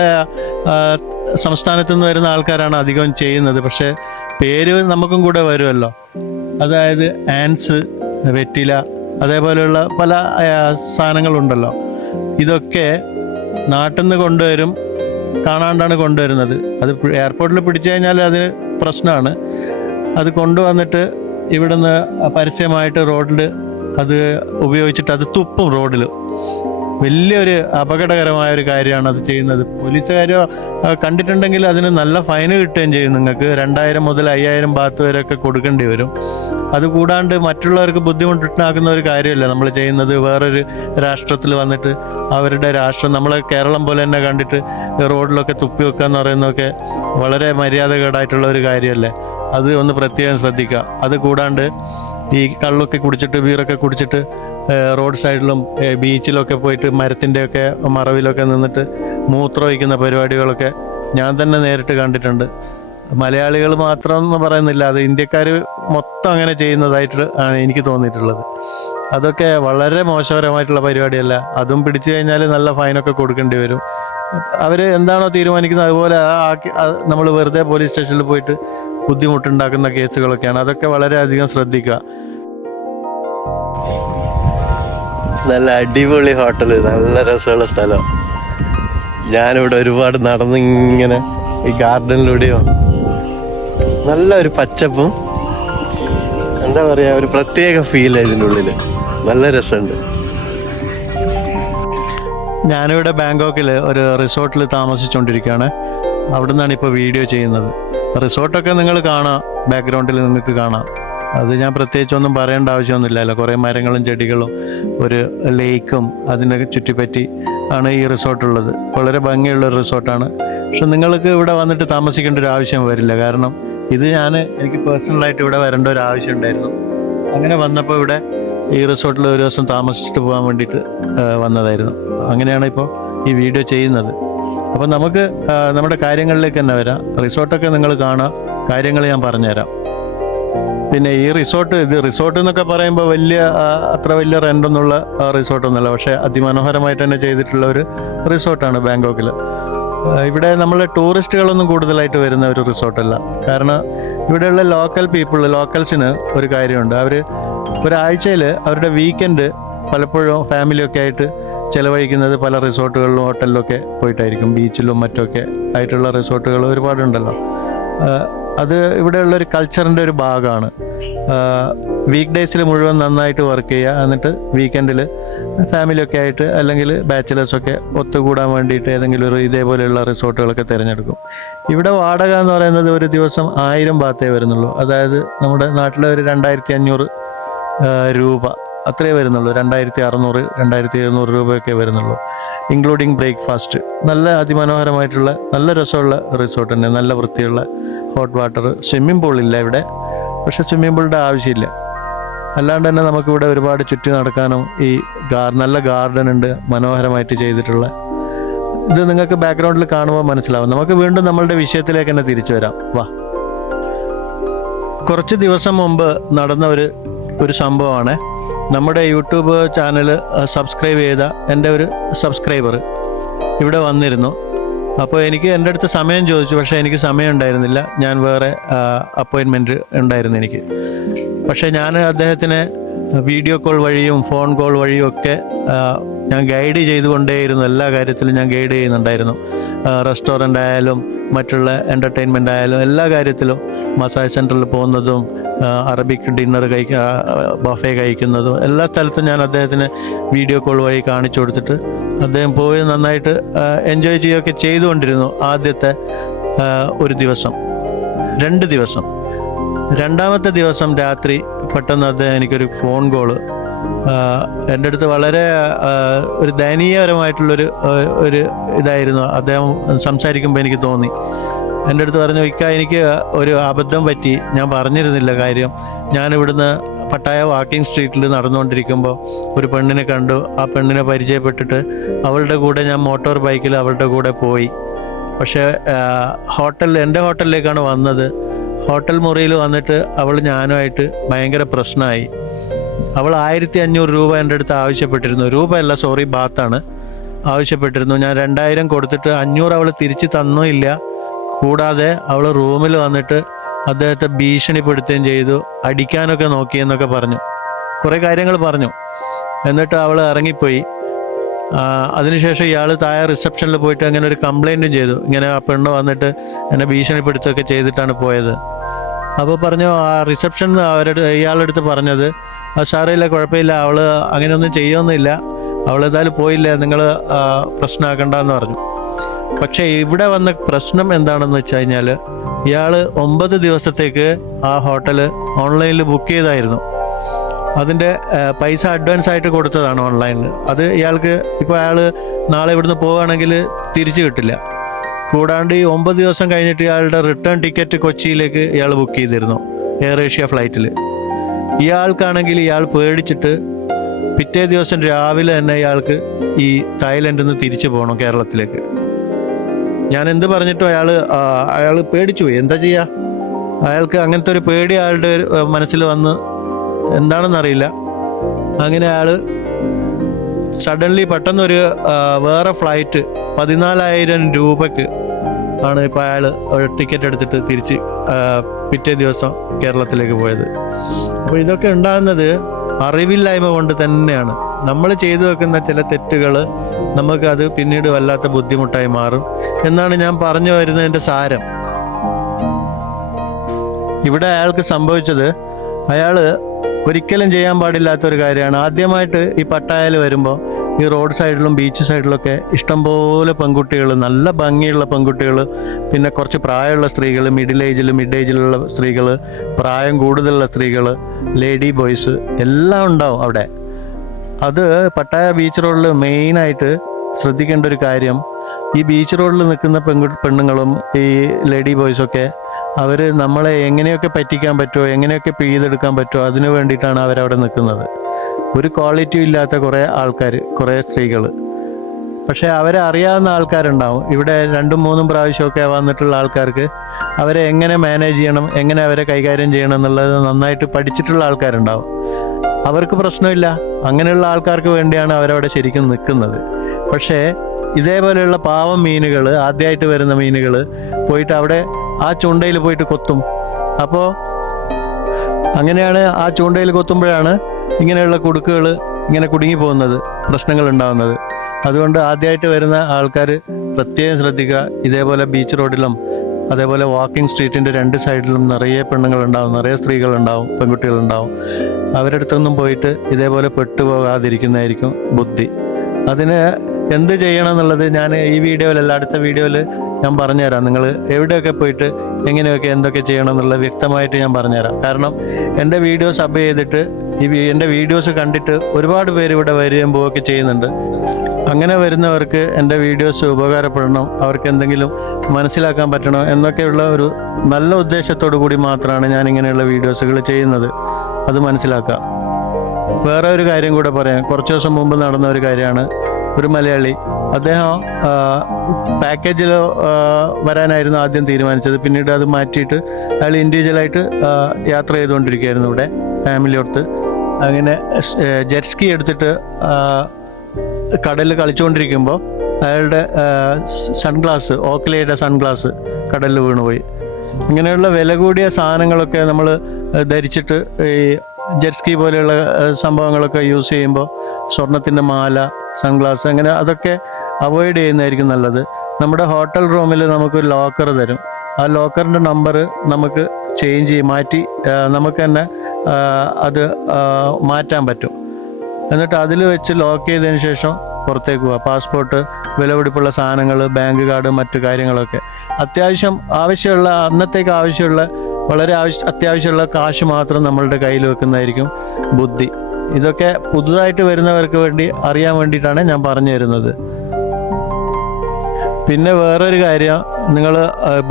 സംസ്ഥാനത്തു നിന്ന് വരുന്ന ആൾക്കാരാണ് അധികം ചെയ്യുന്നത്. പക്ഷേ പേര് നമുക്കും കൂടെ വരുമല്ലോ. അതായത് ആൻസ് വെറ്റില അതേപോലെയുള്ള പല സാധനങ്ങളുണ്ടല്ലോ. ഇതൊക്കെ നാട്ടിൽ നിന്ന് കൊണ്ടുവരും കാണാണ്ടാണ് കൊണ്ടുവരുന്നത്. അത് എയർപോർട്ടിൽ പിടിച്ചു കഴിഞ്ഞാൽ അത് പ്രശ്നമാണ് അത് കൊണ്ടുവന്നിട്ട് ഇവിടുന്ന് പരസ്യമായിട്ട് റോഡിൽ അത് ഉപയോഗിച്ചിട്ട് അത് തുപ്പും റോഡിൽ വലിയൊരു അപകടകരമായ ഒരു കാര്യമാണ് അത് ചെയ്യുന്നത്. പോലീസുകാർ കണ്ടിട്ടുണ്ടെങ്കിൽ അതിന് നല്ല ഫൈന് കിട്ടുകയും ചെയ്യും നിങ്ങൾക്ക്. രണ്ടായിരം മുതൽ അയ്യായിരം ഭാഗത്ത് വരെയൊക്കെ കൊടുക്കേണ്ടി വരും. അതുകൂടാണ്ട് മറ്റുള്ളവർക്ക് ബുദ്ധിമുട്ടുണ്ടാക്കുന്ന ഒരു കാര്യമല്ല. നമ്മൾ ചെയ്യുന്നത് വേറൊരു രാഷ്ട്രത്തിൽ വന്നിട്ട് അവരുടെ രാഷ്ട്രം നമ്മളെ കേരളം പോലെ തന്നെ കണ്ടിട്ട് റോഡിലൊക്കെ തുപ്പി വെക്കുക എന്ന് പറയുന്നതൊക്കെ വളരെ മര്യാദകേടായിട്ടുള്ള ഒരു കാര്യമല്ലേ. അത് ഒന്ന് പ്രത്യേകം ശ്രദ്ധിക്കുക. അത് കൂടാണ്ട് ഈ കള്ളൊക്കെ കുടിച്ചിട്ട് ബീറൊക്കെ കുടിച്ചിട്ട് റോഡ് സൈഡിലും ബീച്ചിലൊക്കെ പോയിട്ട് മരത്തിന്റെയൊക്കെ മറവിലൊക്കെ നിന്നിട്ട് മൂത്രമൊഴിക്കുന്ന പരിപാടികളൊക്കെ ഞാൻ തന്നെ നേരിട്ട് കണ്ടിട്ടുണ്ട്. മലയാളികൾ മാത്രം എന്ന് പറയുന്നില്ല അത് ഇന്ത്യക്കാർ മൊത്തം അങ്ങനെ ചെയ്യുന്നതായിട്ട് ആണ് എനിക്ക് തോന്നിയിട്ടുള്ളത്. അതൊക്കെ വളരെ മോശകരമായിട്ടുള്ള പരിപാടിയല്ല. അതും പിടിച്ചു കഴിഞ്ഞാൽ നല്ല ഫൈനൊക്കെ കൊടുക്കേണ്ടി വരും. അവർ എന്താണോ തീരുമാനിക്കുന്നത് അതുപോലെ ആക്കി നമ്മൾ വെറുതെ പോലീസ് സ്റ്റേഷനിൽ പോയിട്ട് ബുദ്ധിമുട്ടുണ്ടാക്കുന്ന കേസുകളൊക്കെയാണ്. അതൊക്കെ വളരെയധികം ശ്രദ്ധിക്കുക. നല്ല അടിപൊളി ഹോട്ടൽ നല്ല രസമുള്ള സ്ഥലം. ഞാനിവിടെ ഒരുപാട് നടന്ന് ഇങ്ങനെ ഈ ഗാർഡനിലൂടെയോ നല്ല ഒരു പച്ചപ്പും എന്താ പറയുക ഒരു പ്രത്യേക ഫീൽ ഇതിന്റെ ഉള്ളിൽ നല്ല രസമുണ്ട്. ഞാനിവിടെ ബാങ്കോക്കിൽ ഒരു റിസോർട്ടിൽ താമസിച്ചുകൊണ്ടിരിക്കുകയാണ് അവിടെ നിന്നാണ് ഇപ്പോൾ വീഡിയോ ചെയ്യുന്നത്. റിസോർട്ടൊക്കെ നിങ്ങൾ കാണാം. ബാക്ക്ഗ്രൗണ്ടിൽ നിങ്ങൾക്ക് കാണാം. അത് ഞാൻ പ്രത്യേകിച്ചൊന്നും പറയേണ്ട ആവശ്യമൊന്നുമില്ലല്ലോ. കുറേ മരങ്ങളും ചെടികളും ഒരു ലേക്കും അതിനൊക്കെ ചുറ്റിപ്പറ്റി ആണ് ഈ റിസോർട്ടുള്ളത് വളരെ ഭംഗിയുള്ള ഒരു റിസോർട്ടാണ് പക്ഷെ നിങ്ങൾക്ക് ഇവിടെ വന്നിട്ട് താമസിക്കേണ്ട ഒരു ആവശ്യം വരില്ല. കാരണം ഇത് ഞാൻ എനിക്ക് പേഴ്സണലായിട്ട് ഇവിടെ വരേണ്ട ഒരു ആവശ്യം ഉണ്ടായിരുന്നു. അങ്ങനെ വന്നപ്പോൾ ഇവിടെ ഈ റിസോർട്ടിൽ ഒരു ദിവസം താമസിച്ചിട്ട് പോകാൻ വേണ്ടിയിട്ട് വന്നതായിരുന്നു. അങ്ങനെയാണ് ഇപ്പോൾ ഈ വീഡിയോ ചെയ്യുന്നത്. അപ്പോൾ നമുക്ക് നമ്മുടെ കാര്യങ്ങളിലേക്ക് തന്നെ വരാം. റിസോർട്ടൊക്കെ നിങ്ങൾ കാണാം. കാര്യങ്ങൾ ഞാൻ പറഞ്ഞുതരാം. പിന്നെ ഈ റിസോർട്ട് ഇത് റിസോർട്ട് എന്നൊക്കെ പറയുമ്പോൾ വലിയ അത്ര വലിയ റെന്റൊന്നുള്ള റിസോർട്ടൊന്നുമല്ല പക്ഷേ അതിമനോഹരമായിട്ട് തന്നെ ചെയ്തിട്ടുള്ള ഒരു റിസോർട്ടാണ് ബാങ്കോക്കിൽ ഇവിടെ നമ്മൾ ടൂറിസ്റ്റുകളൊന്നും കൂടുതലായിട്ട് വരുന്ന ഒരു റിസോർട്ടല്ല. കാരണം ഇവിടെയുള്ള ലോക്കൽ പീപ്പിൾ ലോക്കൽസിന് ഒരു കാര്യമുണ്ട്. അവർ ഒരാഴ്ചയിൽ അവരുടെ വീക്കെൻഡ് പലപ്പോഴും ഫാമിലിയൊക്കെ ആയിട്ട് ചിലവഴിക്കുന്നത് പല റിസോർട്ടുകളിലും ഹോട്ടലിലൊക്കെ പോയിട്ടായിരിക്കും. ബീച്ചിലും മറ്റൊക്കെ ആയിട്ടുള്ള റിസോർട്ടുകൾ ഒരുപാടുണ്ടല്ലോ. അത് ഇവിടെയുള്ള ഒരു കൾച്ചറിന്റെ ഒരു ഭാഗമാണ്. വീക്ക് ഡേയ്സിൽ മുഴുവൻ നന്നായിട്ട് വർക്ക് ചെയ്യുക എന്നിട്ട് വീക്കെൻഡിൽ ഫാമിലിയൊക്കെ ആയിട്ട് അല്ലെങ്കിൽ ബാച്ചിലേഴ്സൊക്കെ ഒത്തുകൂടാൻ വേണ്ടിയിട്ട് ഏതെങ്കിലും ഒരു ഇതേപോലെയുള്ള റിസോർട്ടുകളൊക്കെ തിരഞ്ഞെടുക്കും. ഇവിടെ വാടക എന്ന് പറയുന്നത് ഒരു ദിവസം ആയിരം ബാത്തേ വരുന്നുള്ളൂ. അതായത് നമ്മുടെ നാട്ടിലെ ഒരു രണ്ടായിരത്തി അഞ്ഞൂറ് രൂപ അത്രേ വരുന്നുള്ളൂ. രണ്ടായിരത്തി അറുന്നൂറ് രണ്ടായിരത്തി എഴുന്നൂറ് രൂപയൊക്കെ വരുന്നുള്ളൂ. ഇൻക്ലൂഡിങ് ബ്രേക്ക്ഫാസ്റ്റ് നല്ല അതിമനോഹരമായിട്ടുള്ള നല്ല രസമുള്ള റിസോർട്ട് തന്നെ നല്ല വൃത്തിയുള്ള ഹോട്ട് വാട്ടർ സ്വിമ്മിംഗ് പൂളില്ല ഇവിടെ. പക്ഷെ സ്വിമ്മിംഗ് പൂളിന്റെ ആവശ്യമില്ല. അല്ലാണ്ട് തന്നെ നമുക്കിവിടെ ഒരുപാട് ചുറ്റി നടക്കാനും ഈ ഗാർ നല്ല ഗാർഡൻ ഉണ്ട് മനോഹരമായിട്ട് ചെയ്തിട്ടുള്ള. ഇത് നിങ്ങൾക്ക് ബാക്ക്ഗ്രൗണ്ടിൽ കാണുമ്പോൾ മനസ്സിലാവും. നമുക്ക് വീണ്ടും നമ്മളുടെ വിഷയത്തിലേക്ക് തന്നെ തിരിച്ചു വരാം. വാ. കുറച്ച് ദിവസം മുമ്പ് നടന്ന ഒരു ഒരു സംഭവമാണ്. നമ്മുടെ യൂട്യൂബ് ചാനൽ സബ്സ്ക്രൈബ് ചെയ്ത എന്റെ ഒരു സബ്സ്ക്രൈബർ ഇവിടെ വന്നിരുന്നു. അപ്പോൾ എനിക്ക് എന്റെ അടുത്ത് സമയം ചോദിച്ചു പക്ഷേ എനിക്ക് സമയം ഉണ്ടായിരുന്നില്ല. ഞാൻ വേറെ അപ്പോയിൻമെന്റ് ഉണ്ടായിരുന്നു എനിക്ക്. പക്ഷേ ഞാൻ അദ്ദേഹത്തിനെ വീഡിയോ കോൾ വഴിയും ഫോൺ കോൾ വഴിയും ഒക്കെ ഞാൻ ഗൈഡ് ചെയ്തുകൊണ്ടേയിരുന്നു. എല്ലാ കാര്യത്തിലും ഞാൻ ഗൈഡ് ചെയ്യുന്നുണ്ടായിരുന്നു. റെസ്റ്റോറന്റ് ആയാലും മറ്റുള്ള എന്റർടൈൻമെന്റ് ആയാലും എല്ലാ കാര്യത്തിലും മസാജ് സെന്ററിൽ പോകുന്നതും അറബിക് ഡിന്നർ കഴിക്കുക ബഫേ കഴിക്കുന്നതും എല്ലാ സ്ഥലത്തും ഞാൻ അദ്ദേഹത്തിന് വീഡിയോ കോൾ വഴി കാണിച്ചു കൊടുത്തിട്ട് അദ്ദേഹം പോയി നന്നായിട്ട് എൻജോയ് ചെയ്യുകയൊക്കെ ചെയ്തുകൊണ്ടിരുന്നു ആദ്യത്തെ ഒരു ദിവസം. രണ്ട് ദിവസം. രണ്ടാമത്തെ ദിവസം രാത്രി പെട്ടെന്ന് അദ്ദേഹം എനിക്കൊരു ഫോൺ കോൾ എന്റെ അടുത്ത് വളരെ ഒരു ദയനീയപരമായിട്ടുള്ളൊരു ഒരു ഇതായിരുന്നു. അദ്ദേഹം സംസാരിക്കുമ്പോൾ എനിക്ക് തോന്നി. എന്റെ അടുത്ത് പറഞ്ഞു ഇക്ക എനിക്ക് ഒരു അബദ്ധം പറ്റി. ഞാൻ പറഞ്ഞിരുന്നില്ല കാര്യം. ഞാൻ ഇവിടുന്ന് പട്ടായ വാക്കിംഗ് സ്ട്രീറ്റിൽ നടന്നുകൊണ്ടിരിക്കുമ്പോൾ ഒരു പെണ്ണിനെ കണ്ടു. ആ പെണ്ണിനെ പരിചയപ്പെട്ടിട്ട് അവളുടെ കൂടെ ഞാൻ മോട്ടോർ ബൈക്കിൽ അവളുടെ കൂടെ പോയി. പക്ഷേ ഹോട്ടൽ എന്റെ ഹോട്ടലിലേക്കാണ് വന്നത്. ഹോട്ടൽ മുറിയിൽ വന്നിട്ട് അവൾ ഞാനുമായിട്ട് ഭയങ്കര പ്രശ്നമായി. അവൾ ആയിരത്തി അഞ്ഞൂറ് രൂപ എന്റെ അടുത്ത് ആവശ്യപ്പെട്ടിരുന്നു. രൂപ അല്ല സോറി ബാത്താണ്. ആവശ്യപ്പെട്ടിരുന്നു. ഞാൻ രണ്ടായിരം കൊടുത്തിട്ട് അഞ്ഞൂറ് അവൾ തിരിച്ച് തന്നോ ഇല്ല. കൂടാതെ അവൾ റൂമിൽ വന്നിട്ട് അദ്ദേഹത്തെ ഭീഷണിപ്പെടുത്തുകയും ചെയ്തു. അടിക്കാനൊക്കെ നോക്കിയെന്നൊക്കെ പറഞ്ഞു. കുറേ കാര്യങ്ങൾ പറഞ്ഞു. എന്നിട്ട് അവൾ ഇറങ്ങിപ്പോയി. അതിനുശേഷം ഇയാൾ താഴെ റിസപ്ഷനിൽ പോയിട്ട് അങ്ങനെ ഒരു കംപ്ലൈന്റും ചെയ്തു. ഇങ്ങനെ ആ പെണ്ണ് വന്നിട്ട് എന്നെ ഭീഷണിപ്പെടുത്തുകയൊക്കെ ചെയ്തിട്ടാണ് പോയത്. അപ്പോൾ പറഞ്ഞു ആ റിസപ്ഷൻ അവരുടെ ഇയാളുടെ അടുത്ത് പറഞ്ഞത് സാറില്ല കുഴപ്പമില്ല അവൾ അങ്ങനെയൊന്നും ചെയ്യൊന്നുമില്ല അവൾ ഏതായാലും പോയില്ല നിങ്ങൾ പ്രശ്നമാക്കണ്ടെന്ന് പറഞ്ഞു. പക്ഷേ ഇവിടെ വന്ന പ്രശ്നം എന്താണെന്ന് വെച്ച് കഴിഞ്ഞാൽ ഇയാൾ ഒമ്പത് ദിവസത്തേക്ക് ആ ഹോട്ടൽ ഓൺലൈനിൽ ബുക്ക് ചെയ്തായിരുന്നു. അതിന്റെ പൈസ അഡ്വാൻസ് ആയിട്ട് കൊടുത്തതാണ് ഓൺലൈനിൽ അത് ഇയാൾക്ക് ഇപ്പോൾ അയാൾ നാളെ ഇവിടുന്ന് പോവുകയാണെങ്കിൽ തിരിച്ചു കിട്ടില്ല. കൂടാണ്ട് ഈ ഒമ്പത് ദിവസം കഴിഞ്ഞിട്ട് ഇയാളുടെ റിട്ടേൺ ടിക്കറ്റ് കൊച്ചിയിലേക്ക് ഇയാൾ ബുക്ക് ചെയ്തിരുന്നു എയർ ഏഷ്യ ഫ്ലൈറ്റിൽ ഇയാൾക്കാണെങ്കിൽ ഇയാൾ പേടിച്ചിട്ട് പിറ്റേ ദിവസം രാവിലെ തന്നെ ഇയാൾക്ക് ഈ തായ്ലൻഡിൽ നിന്ന് തിരിച്ചു പോകണം കേരളത്തിലേക്ക്. ഞാൻ എന്ത് പറഞ്ഞിട്ടും അയാൾ അയാൾ പേടിച്ചു പോയി. എന്താ ചെയ്യുക അയാൾക്ക് അങ്ങനത്തെ ഒരു പേടി അയാളുടെ മനസ്സിൽ വന്ന് എന്താണെന്നറിയില്ല അങ്ങനെ അയാൾ സഡൻലി പെട്ടെന്നൊരു വേറെ ഫ്ലൈറ്റ് പതിനാലായിരം രൂപയ്ക്ക് ആണ് ഇപ്പോൾ അയാൾ ടിക്കറ്റ് എടുത്തിട്ട് തിരിച്ച് പിറ്റേ ദിവസം കേരളത്തിലേക്ക് പോയത്. അപ്പോൾ ഇതൊക്കെ ഉണ്ടാകുന്നത് അറിവില്ലായ്മ കൊണ്ട് തന്നെയാണ്. നമ്മൾ ചെയ്തു വെക്കുന്ന ചില തെറ്റുകൾ നമുക്കത് പിന്നീട് വല്ലാത്ത ബുദ്ധിമുട്ടായി മാറും എന്നാണ് ഞാൻ പറഞ്ഞു വരുന്നതിന്റെ സാരം. ഇവിടെ അയാൾക്ക് സംഭവിച്ചത് അയാൾ ഒരിക്കലും ചെയ്യാൻ പാടില്ലാത്ത ഒരു കാര്യമാണ്. ആദ്യമായിട്ട് ഈ പട്ടായൽ വരുമ്പോൾ ഈ റോഡ് സൈഡിലും ബീച്ച് സൈഡിലൊക്കെ ഇഷ്ടംപോലെ പെൺകുട്ടികൾ നല്ല ഭംഗിയുള്ള പെൺകുട്ടികൾ പിന്നെ കുറച്ച് പ്രായമുള്ള സ്ത്രീകൾ മിഡിൽ ഏജിൽ മിഡ് ഏജിലുള്ള സ്ത്രീകൾ പ്രായം കൂടുതലുള്ള സ്ത്രീകൾ ലേഡി ബോയ്സ് എല്ലാം ഉണ്ടാവും അവിടെ. അത് പട്ടായ ബീച്ച് റോഡിൽ മെയിനായിട്ട് ശ്രദ്ധിക്കേണ്ട ഒരു കാര്യം ഈ ബീച്ച് റോഡിൽ നിൽക്കുന്ന പെൺകു പെണ്ണുങ്ങളും ഈ ലേഡി ബോയ്സൊക്കെ അവർ നമ്മളെ എങ്ങനെയൊക്കെ പറ്റിക്കാൻ പറ്റുമോ എങ്ങനെയൊക്കെ പെയ്തെടുക്കാൻ പറ്റുമോ അതിനു വേണ്ടിയിട്ടാണ് അവരവിടെ നിൽക്കുന്നത്. ഒരു ക്വാളിറ്റി ഇല്ലാത്ത കുറേ ആൾക്കാർ കുറേ സ്ത്രീകൾ പക്ഷേ അവരെ അറിയാവുന്ന ആൾക്കാരുണ്ടാവും. ഇവിടെ രണ്ടും മൂന്നും പ്രാവശ്യമൊക്കെ വന്നിട്ടുള്ള ആൾക്കാർക്ക് അവരെ എങ്ങനെ മാനേജ് ചെയ്യണം എങ്ങനെ അവരെ കൈകാര്യം ചെയ്യണം എന്നുള്ളത് നന്നായിട്ട് പഠിച്ചിട്ടുള്ള ആൾക്കാരുണ്ടാവും. അവർക്ക് പ്രശ്നമില്ല. അങ്ങനെയുള്ള ആൾക്കാർക്ക് വേണ്ടിയാണ് അവരവിടെ ശരിക്കും നിൽക്കുന്നത്. പക്ഷേ ഇതേപോലെയുള്ള പാവം മീനുകൾ ആദ്യമായിട്ട് വരുന്ന മീനുകൾ പോയിട്ട് അവിടെ ആ ചുണ്ടയിൽ പോയിട്ട് കൊത്തും. അപ്പോൾ അങ്ങനെയാണ് ആ ചൂണ്ടയിൽ കൊത്തുമ്പോഴാണ് ഇങ്ങനെയുള്ള കുടുക്കുകൾ ഇങ്ങനെ കുടുങ്ങി പോകുന്നത് പ്രശ്നങ്ങൾ ഉണ്ടാകുന്നത്. അതുകൊണ്ട് ആദ്യമായിട്ട് വരുന്ന ആൾക്കാർ പ്രത്യേകം ശ്രദ്ധിക്കുക. ഇതേപോലെ ബീച്ച് റോഡിലും അതേപോലെ വാക്കിംഗ് സ്ട്രീറ്റിന്റെ രണ്ട് സൈഡിലും നിറയെ പെണ്ണുങ്ങളുണ്ടാവും നിറയെ സ്ത്രീകളുണ്ടാവും പെൺകുട്ടികളുണ്ടാവും അവരുടെ അടുത്തൊന്നും പോയിട്ട് ഇതേപോലെ പെട്ടുപോകാതിരിക്കുന്നതായിരിക്കും ബുദ്ധി. അതിന് എന്ത് ചെയ്യണം എന്നുള്ളത് ഞാൻ ഈ വീഡിയോയിലല്ല അടുത്ത വീഡിയോയിൽ ഞാൻ പറഞ്ഞുതരാം. നിങ്ങൾ എവിടെയൊക്കെ പോയിട്ട് എങ്ങനെയൊക്കെ എന്തൊക്കെ ചെയ്യണം എന്നുള്ളത് വ്യക്തമായിട്ട് ഞാൻ പറഞ്ഞുതരാം. കാരണം എന്റെ വീഡിയോ സബ് ചെയ്തിട്ട് ഈ എന്റെ വീഡിയോസ് കണ്ടിട്ട് ഒരുപാട് പേര് ഇവിടെ വരികയും പോവുകയൊക്കെ ചെയ്യുന്നുണ്ട്. അങ്ങനെ വരുന്നവർക്ക് എന്റെ വീഡിയോസ് ഉപകാരപ്പെടണം അവർക്ക് എന്തെങ്കിലും മനസ്സിലാക്കാൻ പറ്റണം എന്നൊക്കെയുള്ള ഒരു നല്ല ഉദ്ദേശത്തോടു കൂടി മാത്രമാണ് ഞാൻ ഇങ്ങനെയുള്ള വീഡിയോസുകൾ ചെയ്യുന്നത്. അത് മനസ്സിലാക്കുക. വേറെ ഒരു കാര്യം കൂടെ പറയാം. കുറച്ച് ദിവസം മുമ്പ് നടന്ന ഒരു കാര്യമാണ്. ഒരു മലയാളി. അദ്ദേഹം പാക്കേജിൽ വരാനായിരുന്നു ആദ്യം തീരുമാനിച്ചത്. പിന്നീട് അത് മാറ്റിയിട്ട് അയാൾ ഇൻഡിവിജ്വലായിട്ട് യാത്ര ചെയ്തുകൊണ്ടിരിക്കുകയായിരുന്നു ഇവിടെ ഫാമിലിയോടത്ത് അങ്ങനെ ജെറ്റ്സ്കി എടുത്തിട്ട് കടലിൽ കളിച്ചുകൊണ്ടിരിക്കുമ്പോൾ അയാളുടെ സൺഗ്ലാസ് ഓക്ലയുടെ സൺഗ്ലാസ് കടലിൽ വീണുപോയി. ഇങ്ങനെയുള്ള വില കൂടിയ സാധനങ്ങളൊക്കെ നമ്മൾ ധരിച്ചിട്ട് ഈ ജെറ്റ്സ്കി പോലെയുള്ള സംഭവങ്ങളൊക്കെ യൂസ് ചെയ്യുമ്പോൾ സ്വർണത്തിന്റെ മാല സൺഗ്ലാസ് അങ്ങനെ അതൊക്കെ അവോയ്ഡ് ചെയ്യുന്നതായിരിക്കും നല്ലത്. നമ്മുടെ ഹോട്ടൽ റൂമിൽ നമുക്ക് ലോക്കർ തരും. ആ ലോക്കറിന്റെ നമ്പർ നമുക്ക് ചേഞ്ച് ചെയ്ത് മാറ്റി നമുക്ക് തന്നെ അത് മാറ്റാൻ പറ്റും. എന്നിട്ട് അതിൽ വെച്ച് ലോക്ക് ചെയ്തതിന് ശേഷം പുറത്തേക്ക് പോവുക പാസ്പോർട്ട് വിലപിടിപ്പുള്ള സാധനങ്ങൾ ബാങ്ക് കാർഡ് മറ്റു കാര്യങ്ങളൊക്കെ. അത്യാവശ്യം ആവശ്യമുള്ള അന്നത്തേക്ക് ആവശ്യമുള്ള വളരെ ആവശ്യ അത്യാവശ്യമുള്ള കാശ് മാത്രം നമ്മളുടെ കയ്യിൽ വെക്കുന്നതായിരിക്കും ബുദ്ധി. ഇതൊക്കെ പുതുതായിട്ട് വരുന്നവർക്ക് വേണ്ടി അറിയാൻ വേണ്ടിയിട്ടാണ് ഞാൻ പറഞ്ഞു തരുന്നത്. പിന്നെ വേറൊരു കാര്യം നിങ്ങൾ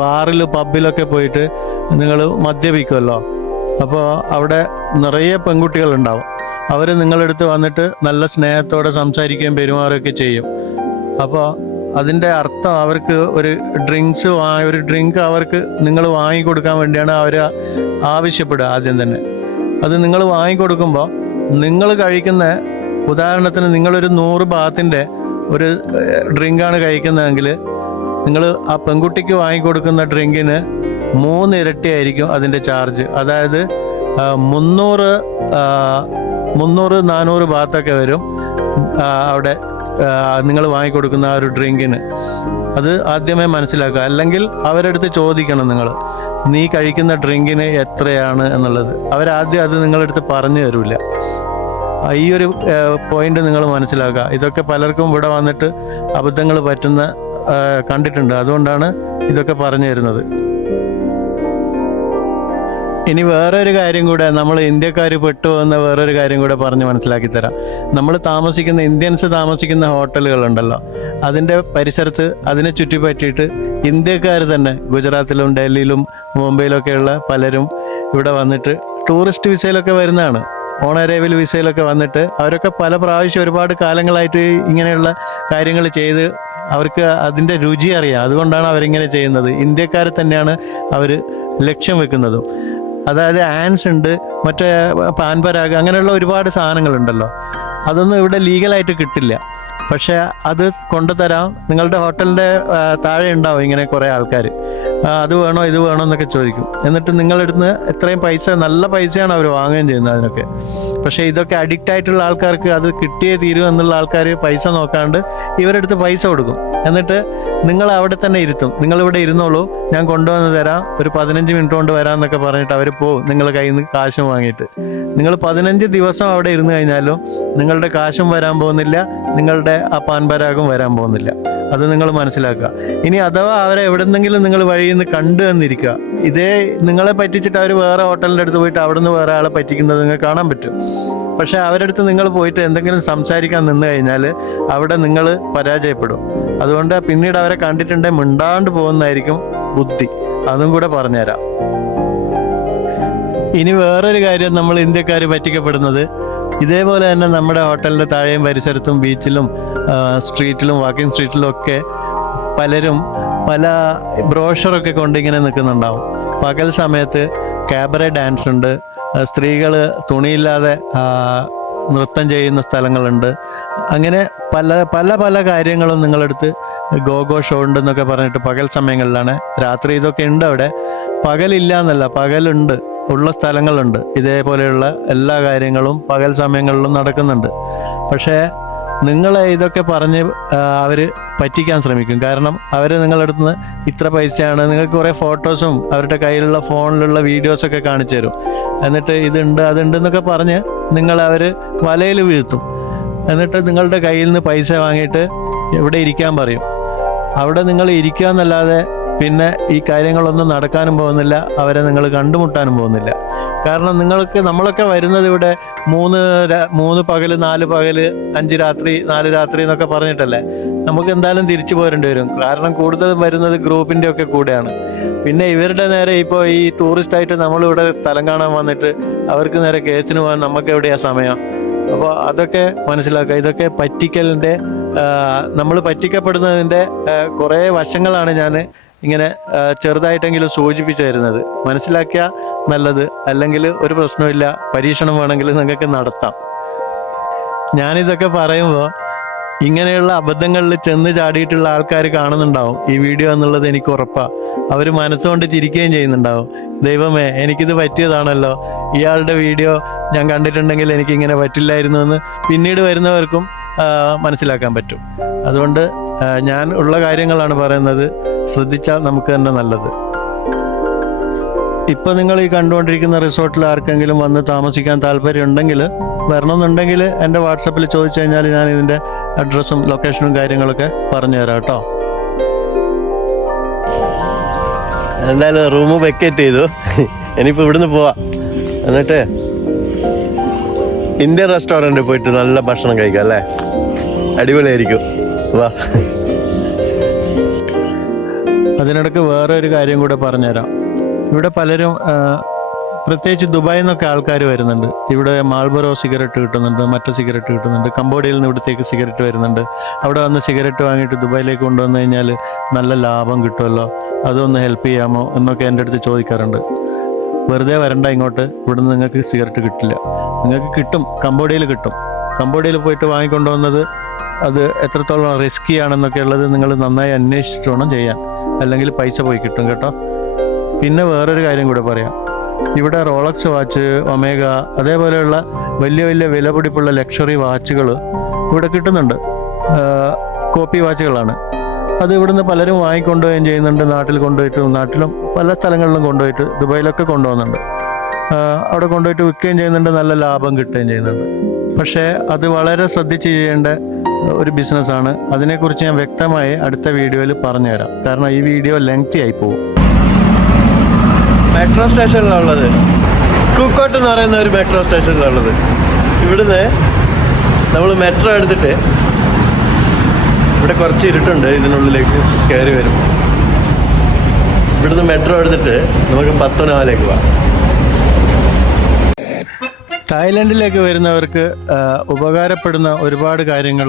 ബാറിൽ പബ്ബിലൊക്കെ പോയിട്ട് നിങ്ങൾ മദ്യപിക്കുമല്ലോ അപ്പോൾ അവിടെ നിറയെ പെൺകുട്ടികളുണ്ടാവും. അവർ നിങ്ങളടുത്ത് വന്നിട്ട് നല്ല സ്നേഹത്തോടെ സംസാരിക്കുകയും പെരുമാറുകയൊക്കെ ചെയ്യും. അപ്പോൾ അതിന്റെ അർത്ഥം അവർക്ക് ഒരു ഡ്രിങ്ക്സ് ഒരു ഡ്രിങ്ക് അവർക്ക് നിങ്ങൾ വാങ്ങിക്കൊടുക്കാൻ വേണ്ടിയാണ് അവർ ആവശ്യപ്പെടുക ആദ്യം തന്നെ. അത് നിങ്ങൾ വാങ്ങിക്കൊടുക്കുമ്പോൾ നിങ്ങൾ കഴിക്കുന്ന ഉദാഹരണത്തിന് നിങ്ങളൊരു നൂറ് ബാത്തിന്റെ ഒരു ഡ്രിങ്കാണ് കഴിക്കുന്നതെങ്കിൽ നിങ്ങൾ ആ പെൺകുട്ടിക്ക് വാങ്ങിക്കൊടുക്കുന്ന ഡ്രിങ്കിന് മൂന്ന് ഇരട്ടിയായിരിക്കും അതിന്റെ ചാർജ്. അതായത് മുന്നൂറ് മുന്നൂറ് നാനൂറ് ബാത്തൊക്കെ വരും അവിടെ നിങ്ങൾ വാങ്ങിക്കൊടുക്കുന്ന ആ ഒരു ഡ്രിങ്കിന്. അത് ആദ്യമേ മനസ്സിലാക്കുക. അല്ലെങ്കിൽ അവരെടുത്ത് ചോദിക്കണം നിങ്ങൾ. നീ കഴിക്കുന്ന ഡ്രിങ്കിന് എത്രയാണ് എന്നുള്ളത്. അവരാദ്യം അത് നിങ്ങളെടുത്ത് പറഞ്ഞു തരില്ല ഈ ഒരു പോയിന്റ് നിങ്ങൾ മനസ്സിലാക്കുക. ഇതൊക്കെ പലർക്കും ഇവിടെ വന്നിട്ട് അബദ്ധങ്ങൾ പറ്റുന്ന കണ്ടിട്ടുണ്ട്. അതുകൊണ്ടാണ് ഇതൊക്കെ പറഞ്ഞു തരുന്നത്. ഇനി വേറൊരു കാര്യം കൂടെ നമ്മൾ ഇന്ത്യക്കാർ പെട്ടുപോകുന്ന വേറൊരു കാര്യം കൂടെ പറഞ്ഞ് മനസ്സിലാക്കി തരാം. നമ്മൾ താമസിക്കുന്ന ഇന്ത്യൻസ് താമസിക്കുന്ന ഹോട്ടലുകളുണ്ടല്ലോ. അതിന്റെ പരിസരത്ത് അതിനെ ചുറ്റിപ്പറ്റിയിട്ട് ഇന്ത്യക്കാർ തന്നെ ഗുജറാത്തിലും ഡൽഹിയിലും മുംബൈയിലൊക്കെയുള്ള പലരും ഇവിടെ വന്നിട്ട് ടൂറിസ്റ്റ് വിസയിലൊക്കെ വരുന്നതാണ്. ഓൺ അറേവൽ വിസയിലൊക്കെ വന്നിട്ട് അവരൊക്കെ പല പ്രാവശ്യം ഒരുപാട് കാലങ്ങളായിട്ട് ഇങ്ങനെയുള്ള കാര്യങ്ങൾ ചെയ്ത് അവർക്ക് അതിന്റെ രുചി അറിയാം. അതുകൊണ്ടാണ് അവരിങ്ങനെ ചെയ്യുന്നത്. ഇന്ത്യക്കാരെ തന്നെയാണ് അവർ ലക്ഷ്യം വെക്കുന്നതും. അതായത് ആൻസ് ഉണ്ട് മറ്റേ പാൻപരാഗ് അങ്ങനെയുള്ള ഒരുപാട് സാധനങ്ങളുണ്ടല്ലോ. അതൊന്നും ഇവിടെ ലീഗലായിട്ട് കിട്ടില്ല. പക്ഷേ അത് കൊണ്ടുതരാം. നിങ്ങളുടെ ഹോട്ടലിന്റെ താഴെ ഉണ്ടാവും ഇങ്ങനെ കുറേ ആൾക്കാർ. അത് വേണോ ഇത് വേണോ എന്നൊക്കെ ചോദിക്കും. എന്നിട്ട് നിങ്ങളെടുത്ത് എത്രയും പൈസ നല്ല പൈസയാണ് അവർ വാങ്ങുകയും ചെയ്യുന്നത് അതിനൊക്കെ. പക്ഷേ ഇതൊക്കെ അഡിക്റ്റ് ആയിട്ടുള്ള ആൾക്കാർക്ക് അത് കിട്ടിയേ തീരും എന്നുള്ള ആൾക്കാർ പൈസ നോക്കാണ്ട് ഇവരെടുത്ത് പൈസ കൊടുക്കും. എന്നിട്ട് നിങ്ങൾ അവിടെ തന്നെ ഇരുത്തും. നിങ്ങൾ ഇവിടെ ഇരുന്നോളൂ. ഞാൻ കൊണ്ടുവന്ന് തരാം. ഒരു പതിനഞ്ച് മിനിറ്റ് കൊണ്ട് വരാം എന്നൊക്കെ പറഞ്ഞിട്ട് അവർ പോകും നിങ്ങളുടെ കയ്യിൽ നിന്ന് കാശും വാങ്ങിയിട്ട്. നിങ്ങൾ പതിനഞ്ച് ദിവസം അവിടെ ഇരുന്ന് കഴിഞ്ഞാലും നിങ്ങളുടെ കാശും വരാൻ പോകുന്നില്ല. നിങ്ങളുടെ ആ പാൻപരാഗും വരാൻ പോകുന്നില്ല. അത് നിങ്ങൾ മനസ്സിലാക്കുക. ഇനി അഥവാ അവരെ എവിടെന്നെങ്കിലും നിങ്ങൾ വഴിയിൽ നിന്ന് കണ്ടു എന്നിരിക്കുക ഇതേ നിങ്ങളെ പറ്റിച്ചിട്ട് അവർ വേറെ ഹോട്ടലിന്റെ അടുത്ത് പോയിട്ട് അവിടെ നിന്ന് വേറെ ആളെ പറ്റിക്കുന്നത് നിങ്ങൾക്ക് കാണാൻ പറ്റും. പക്ഷേ അവരടുത്ത് നിങ്ങൾ പോയിട്ട് എന്തെങ്കിലും സംസാരിക്കാൻ നിന്ന് കഴിഞ്ഞാൽ അവിടെ നിങ്ങൾ പരാജയപ്പെടും. അതുകൊണ്ട് പിന്നീട് അവരെ കണ്ടിട്ടുണ്ടെങ്കിൽ മിണ്ടാണ്ട് പോകുന്നതായിരിക്കും ബുദ്ധി. അതും കൂടെ പറഞ്ഞുതരാം. ഇനി വേറൊരു കാര്യം നമ്മൾ ഇന്ത്യക്കാർ പറ്റിക്കപ്പെടുന്നത്. ഇതേപോലെ തന്നെ നമ്മുടെ ഹോട്ടലിന്റെ താഴെയും പരിസരത്തും ബീച്ചിലും സ്ട്രീറ്റിലും വാക്കിംഗ് സ്ട്രീറ്റിലും ഒക്കെ പലരും പല ബ്രോഷറൊക്കെ കൊണ്ട് ഇങ്ങനെ നിൽക്കുന്നുണ്ടാവും. പകൽ സമയത്ത് ക്യാബറെ ഡാൻസ് ഉണ്ട്. സ്ത്രീകൾ തുണിയില്ലാതെ നൃത്തം ചെയ്യുന്ന സ്ഥലങ്ങളുണ്ട്. അങ്ങനെ പല പല പല കാര്യങ്ങളും നിങ്ങളെടുത്ത് ഗോഗോ ഷോ ഉണ്ടെന്നൊക്കെ പറഞ്ഞിട്ട് പകൽ സമയങ്ങളിലാണ്. രാത്രി ഇതൊക്കെ ഉണ്ട് അവിടെ. പകലില്ല എന്നല്ല പകലുണ്ട്. ഉള്ള സ്ഥലങ്ങളുണ്ട്. ഇതേപോലെയുള്ള എല്ലാ കാര്യങ്ങളും പകൽ സമയങ്ങളിലും നടക്കുന്നുണ്ട്. പക്ഷേ നിങ്ങളെ ഇതൊക്കെ പറഞ്ഞ് അവർ പറ്റിക്കാൻ ശ്രമിക്കും. കാരണം അവർ നിങ്ങളടുത്ത് നിന്ന് ഇത്ര പൈസയാണ്. നിങ്ങൾക്ക് കുറേ ഫോട്ടോസും അവരുടെ കയ്യിലുള്ള ഫോണിലുള്ള വീഡിയോസൊക്കെ കാണിച്ചു തരും. എന്നിട്ട് ഇതുണ്ട് അതുണ്ട് എന്നൊക്കെ പറഞ്ഞ് നിങ്ങളെ അവർ വലയിൽ വീഴ്ത്തും. എന്നിട്ട് നിങ്ങളുടെ കയ്യിൽ നിന്ന് പൈസ വാങ്ങിയിട്ട് ഇവിടെ ഇരിക്കാൻ പറയും. അവിടെ നിങ്ങൾ ഇരിക്കുക എന്നല്ലാതെ പിന്നെ ഈ കാര്യങ്ങളൊന്നും നടക്കാനും പോകുന്നില്ല. അവരെ നിങ്ങൾ കണ്ടുമുട്ടാനും പോകുന്നില്ല. കാരണം നിങ്ങൾക്ക് നമ്മളൊക്കെ വരുന്നത് ഇവിടെ മൂന്ന് മൂന്ന് പകൽ നാല് പകൽ അഞ്ച് രാത്രി നാല് രാത്രി എന്നൊക്കെ പറഞ്ഞിട്ടല്ലേ? നമുക്ക് എന്തായാലും തിരിച്ചു പോരേണ്ടി വരും. കാരണം കൂടുതലും വരുന്നത് ഗ്രൂപ്പിന്റെ ഒക്കെ കൂടെയാണ്. പിന്നെ ഇവരുടെ നേരെ ഇപ്പോൾ ഈ ടൂറിസ്റ്റ് ആയിട്ട് നമ്മളിവിടെ സ്ഥലം കാണാൻ വന്നിട്ട് അവർക്ക് നേരെ കേസിന് പോകാൻ നമുക്ക് എവിടെയാ സമയം? അപ്പോൾ അതൊക്കെ മനസ്സിലാക്കുക. ഇതൊക്കെ പറ്റിക്കലിന്റെ നമ്മൾ പറ്റിക്കപ്പെടുന്നതിന്റെ കുറേ വശങ്ങളാണ് ഞാൻ ഇങ്ങനെ ചെറുതായിട്ടെങ്കിലും സൂചിപ്പിച്ചു തരുന്നത് മനസ്സിലാക്കിയ നല്ലത്. അല്ലെങ്കിൽ ഒരു പ്രശ്നമില്ല പരീക്ഷണം വേണമെങ്കിൽ നിങ്ങൾക്ക് നടത്താം. ഞാനിതൊക്കെ പറയുമ്പോൾ ഇങ്ങനെയുള്ള അബദ്ധങ്ങളിൽ ചെന്ന് ചാടിയിട്ടുള്ള ആൾക്കാർ കാണുന്നുണ്ടാവും. ഈ വീഡിയോ എന്നുള്ളത് എനിക്ക് ഉറപ്പാണ് അവർ മനസ്സുകൊണ്ട് ചിരിക്കുകയും ചെയ്യുന്നുണ്ടാവും. ദൈവമേ എനിക്കിത് പറ്റിയതാണല്ലോ. ഇയാളുടെ വീഡിയോ ഞാൻ കണ്ടിട്ടുണ്ടെങ്കിൽ എനിക്ക് ഇങ്ങനെ പറ്റില്ലായിരുന്നു എന്ന് പിന്നീട് വരുന്നവർക്കും മനസ്സിലാക്കാൻ പറ്റും. അതുകൊണ്ട് ഞാൻ ഉള്ള കാര്യങ്ങളാണ് പറയുന്നത്. ശ്രദ്ധിച്ചാൽ നമുക്ക് തന്നെ നല്ലത്. ഇപ്പം നിങ്ങൾ ഈ കണ്ടുകൊണ്ടിരിക്കുന്ന റിസോർട്ടിൽ ആർക്കെങ്കിലും വന്ന് താമസിക്കാൻ താല്പര്യം ഉണ്ടെങ്കിൽ വരണമെന്നുണ്ടെങ്കിൽ എന്റെ വാട്സപ്പിൽ ചോദിച്ചു കഴിഞ്ഞാൽ ഞാൻ ഇതിന്റെ അഡ്രസ്സും ലൊക്കേഷനും കാര്യങ്ങളൊക്കെ പറഞ്ഞു തരാം കേട്ടോ. എന്തായാലും റൂം വെക്കേറ്റ് ചെയ്തു. ഇനിയിപ്പോൾ ഇവിടുന്ന് പോവാം. എന്നിട്ട് ഇന്ത്യൻ റെസ്റ്റോറന്റിൽ പോയിട്ട് നല്ല ഭക്ഷണം കഴിക്കാം അല്ലേ? അടിപൊളിയായിരിക്കും. വാ. അതിനിടയ്ക്ക് വേറെ ഒരു കാര്യം കൂടെ പറഞ്ഞുതരാം. ഇവിടെ പലരും പ്രത്യേകിച്ച് ദുബായിൽ നിന്നൊക്കെ ആൾക്കാർ വരുന്നുണ്ട്. ഇവിടെ മാൾബറോ സിഗരറ്റ് കിട്ടുന്നുണ്ട് മറ്റു സിഗരറ്റ് കിട്ടുന്നുണ്ട് കംബോഡിയയിൽ നിന്ന് ഇവിടത്തേക്ക് സിഗരറ്റ് വരുന്നുണ്ട്. അവിടെ വന്ന് സിഗരറ്റ് വാങ്ങിയിട്ട് ദുബായിലേക്ക് കൊണ്ടുവന്നു കഴിഞ്ഞാൽ നല്ല ലാഭം കിട്ടുമല്ലോ? അതൊന്ന് ഹെൽപ്പ് ചെയ്യാമോ എന്നൊക്കെ എന്റെ അടുത്ത് ചോദിക്കാറുണ്ട്. വെറുതെ വരണ്ട ഇങ്ങോട്ട്. ഇവിടെ നിന്ന് നിങ്ങൾക്ക് സിഗരറ്റ് കിട്ടില്ല. നിങ്ങൾക്ക് കിട്ടും കംബോഡിയയിൽ കിട്ടും. കംബോഡിയയിൽ പോയിട്ട് വാങ്ങിക്കൊണ്ടുവന്നത് അത് എത്രത്തോളം റിസ്ക്കി ആണെന്നൊക്കെ ഉള്ളത് നിങ്ങൾ നന്നായി അന്വേഷിച്ചിട്ട് വേണം ചെയ്യാൻ. അല്ലെങ്കിൽ പൈസ പോയി കിട്ടും കേട്ടോ. പിന്നെ വേറൊരു കാര്യം കൂടെ പറയാം. ഇവിടെ റോളക്സ് വാച്ച് ഒമേഗ അതേപോലെയുള്ള വലിയ വലിയ വില പിടിപ്പുള്ള ലക്ഷറി വാച്ചുകൾ ഇവിടെ കിട്ടുന്നുണ്ട്. കോപ്പി വാച്ചുകളാണ്. അത് ഇവിടുന്ന് പലരും വാങ്ങിക്കൊണ്ടുപോവുകയും ചെയ്യുന്നുണ്ട്. നാട്ടിൽ കൊണ്ടുപോയിട്ട് നാട്ടിലും പല സ്ഥലങ്ങളിലും കൊണ്ടുപോയിട്ട് ദുബായിലൊക്കെ കൊണ്ടുപോകുന്നുണ്ട്. അവിടെ കൊണ്ടുപോയിട്ട് വിൽക്കുകയും ചെയ്യുന്നുണ്ട്. നല്ല ലാഭം കിട്ടുകയും ചെയ്യുന്നുണ്ട്. പക്ഷേ അത് വളരെ ശ്രദ്ധിച്ച് ചെയ്യേണ്ട ഒരു ബിസിനസ്സാണ്. അതിനെക്കുറിച്ച് ഞാൻ വ്യക്തമായി അടുത്ത വീഡിയോയിൽ പറഞ്ഞുതരാം. കാരണം ഈ വീഡിയോ ലെങ്തി ആയി പോകും. മെട്രോ സ്റ്റേഷനിലുള്ളത് കുക്കോട്ട് എന്ന് പറയുന്ന ഒരു മെട്രോ സ്റ്റേഷനിലുള്ളത് ഇവിടുന്ന് നമ്മൾ മെട്രോ എടുത്തിട്ട് ഇവിടെ കുറച്ച് ഇരുട്ടുണ്ട്. ഇതിനുള്ളിലേക്ക് കയറി വരും. ഇവിടുന്ന് മെട്രോ എടുത്തിട്ട് നമുക്ക് പത്തനാലേക്ക് പോവാം തായ്ലൻഡിലേക്ക് വരുന്നവർക്ക് ഉപകാരപ്പെടുന്ന ഒരുപാട് കാര്യങ്ങൾ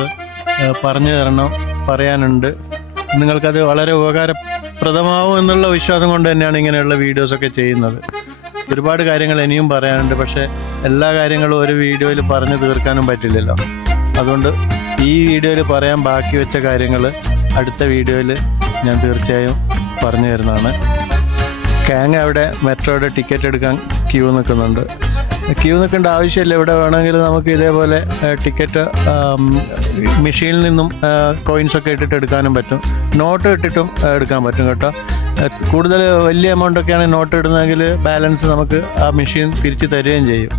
പറഞ്ഞു തരണം പറയാനുണ്ട്. നിങ്ങൾക്കത് വളരെ ഉപകാരപ്രദമാവും എന്നുള്ള വിശ്വാസം കൊണ്ട് തന്നെയാണ് ഇങ്ങനെയുള്ള വീഡിയോസൊക്കെ ചെയ്യുന്നത്. ഒരുപാട് കാര്യങ്ങൾ ഇനിയും പറയാനുണ്ട് പക്ഷേ എല്ലാ കാര്യങ്ങളും ഒരു വീഡിയോയിൽ പറഞ്ഞു തീർക്കാനും പറ്റില്ലല്ലോ. അതുകൊണ്ട് ഈ വീഡിയോയിൽ പറയാൻ ബാക്കി വെച്ച കാര്യങ്ങൾ അടുത്ത വീഡിയോയിൽ ഞാൻ തീർച്ചയായും പറഞ്ഞു തരുന്നതാണ്. കാങ് അവിടെ മെട്രോയുടെ ടിക്കറ്റ് എടുക്കാൻ ക്യൂ നിൽക്കുന്നുണ്ട്. ക്യൂ നിൽക്കേണ്ട ആവശ്യമില്ല. ഇവിടെ വേണമെങ്കിൽ നമുക്ക് ഇതേപോലെ ടിക്കറ്റ് മെഷീനിൽ നിന്നും കോയിൻസ് ഒക്കെ ഇട്ടിട്ട് എടുക്കാനും പറ്റും. നോട്ട് ഇട്ടിട്ടും എടുക്കാൻ പറ്റും കേട്ടോ. കൂടുതൽ വലിയ എമൗണ്ട് ഒക്കെയാണ് നോട്ട് ഇടുന്നതെങ്കിൽ ബാലൻസ് നമുക്ക് ആ മെഷീൻ തിരിച്ചു തരികയും ചെയ്യും.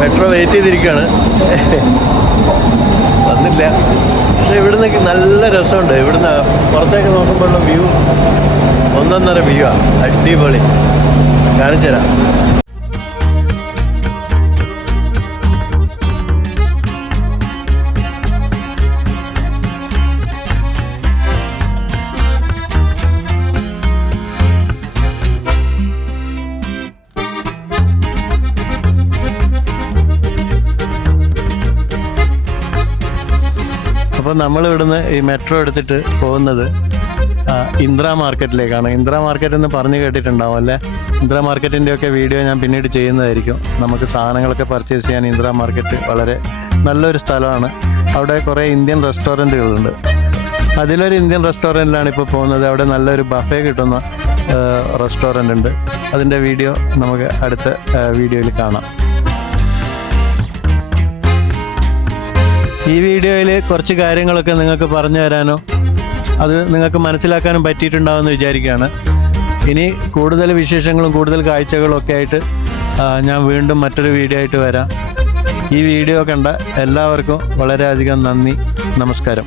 മെട്രോ വെയിറ്റ് ചെയ്തിരിക്കുകയാണ് വന്നില്ല. പക്ഷെ ഇവിടുന്ന് നല്ല രസമുണ്ട്. ഇവിടുന്ന് പുറത്തേക്ക് നോക്കുമ്പോഴുള്ള വ്യൂ ഒന്നൊന്നര വ്യൂ ആണ് അടിപൊളി. കാണിച്ചു തരാം. അപ്പോൾ നമ്മൾ ഇവിടുന്ന് ഈ മെട്രോ എടുത്തിട്ട് പോകുന്നത് ഇന്ദ്ര മാർക്കറ്റിലേക്കാണ്. ഇന്ദ്ര മാർക്കറ്റ് എന്ന് പറഞ്ഞു കേട്ടിട്ടുണ്ടാവും അല്ലേ? ഇന്ദ്ര മാർക്കറ്റിന്റെ ഒക്കെ വീഡിയോ ഞാൻ പിന്നീട് ചെയ്യുന്നതായിരിക്കും. നമുക്ക് സാധനങ്ങളൊക്കെ പർച്ചേസ് ചെയ്യാൻ ഇന്ദ്ര മാർക്കറ്റ് വളരെ നല്ലൊരു സ്ഥലമാണ്. അവിടെ കുറേ ഇന്ത്യൻ റെസ്റ്റോറന്റുകളുണ്ട്. അതിലൊരു ഇന്ത്യൻ റെസ്റ്റോറന്റിലാണ് ഇപ്പോൾ പോകുന്നത്. അവിടെ നല്ലൊരു ബഫേ കിട്ടുന്ന റെസ്റ്റോറന്റ് ഉണ്ട് അതിന്റെ വീഡിയോ നമുക്ക് അടുത്ത വീഡിയോയിൽ കാണാം. ഈ വീഡിയോയിൽ കുറച്ച് കാര്യങ്ങളൊക്കെ നിങ്ങൾക്ക് പറഞ്ഞു തരാനോ? അത് നിങ്ങൾക്ക് മനസ്സിലാക്കാനും പറ്റിയിട്ടുണ്ടാവുമെന്ന് വിചാരിക്കുകയാണ്. ഇനി കൂടുതൽ വിശേഷങ്ങളും കൂടുതൽ കാഴ്ചകളും ഒക്കെ ആയിട്ട് ഞാൻ വീണ്ടും മറ്റൊരു വീഡിയോ ആയിട്ട് വരാം. ഈ വീഡിയോ കണ്ട എല്ലാവർക്കും വളരെയധികം നന്ദി. നമസ്കാരം.